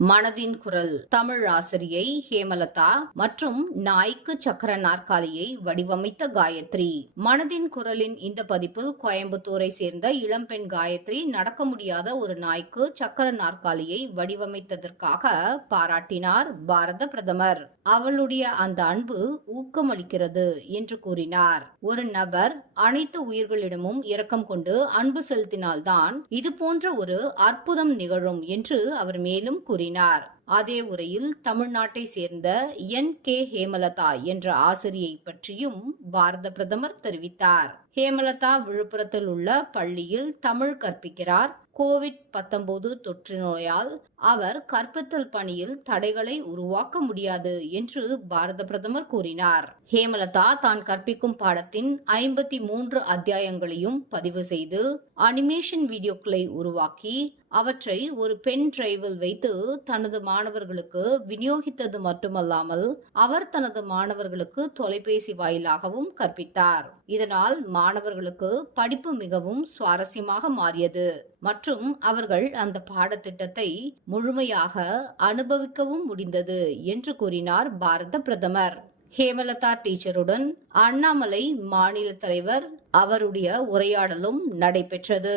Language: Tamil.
மனதின் குரல். தமிழ் ஆசிரியை ஹேமலதா மற்றும் நாய்க்கு சக்கர நாற்காலியை வடிவமைத்த காயத்ரி. மனதின் குரலின் இந்த பதிப்பில் கோயம்புத்தூரை சேர்ந்த இளம்பெண் காயத்ரி நடக்க முடியாத ஒரு நாய்க்கு சக்கர நாற்காலியை வடிவமைத்ததற்காக பாராட்டினார் பாரத பிரதமர். அவளுடைய அந்த அன்பு ஊக்கமளிக்கிறது என்று கூறினார். ஒரு நபர் அனைத்து உயிர்களிடமும் இரக்கம் கொண்டு அன்பு செலுத்தினால்தான் இது போன்ற ஒரு அற்புதம் நிகழும் என்று அவர் மேலும் கூறினார். அதே உரையில் தமிழ்நாட்டை சேர்ந்த என். கே. ஹேமலதா என்ற ஆசிரியை பற்றியும் பாரத பிரதமர் தெரிவித்தார். ஹேமலதா விழுப்புரத்தில் உள்ள பள்ளியில் தமிழ் கற்பிக்கிறார். கோவிட் 19 தொற்று நோயால் அவர் கற்பித்தல் பணியில் தடைகளை உருவாக்க முடியாது என்று பாரத பிரதமர் கூறினார். ஹேமலதா தான் கற்பிக்கும் பாடத்தின் ஐம்பத்தி மூன்று அத்தியாயங்களையும் பதிவு செய்து அனிமேஷன் வீடியோக்களை உருவாக்கி அவற்றை ஒரு பென் டிரைவில் வைத்து தனது மாணவர்களுக்கு விநியோகித்தது மட்டுமல்லாமல் அவர் தனது மாணவர்களுக்கு தொலைபேசி வாயிலாகவும் கற்பித்தார். இதனால் மாணவர்களுக்கு படிப்பு மிகவும் சுவாரஸ்யமாக மாறியது. மற்றும் அவர்கள் அந்த பாடத்திட்டத்தை முழுமையாக அனுபவிக்கவும் முடிந்தது என்று கூறினார் பாரத பிரதமர். ஹேமலதா டீச்சருடன் அண்ணாமலை மாநில தலைவர் அவருடைய உரையாடலும் நடைபெற்றது.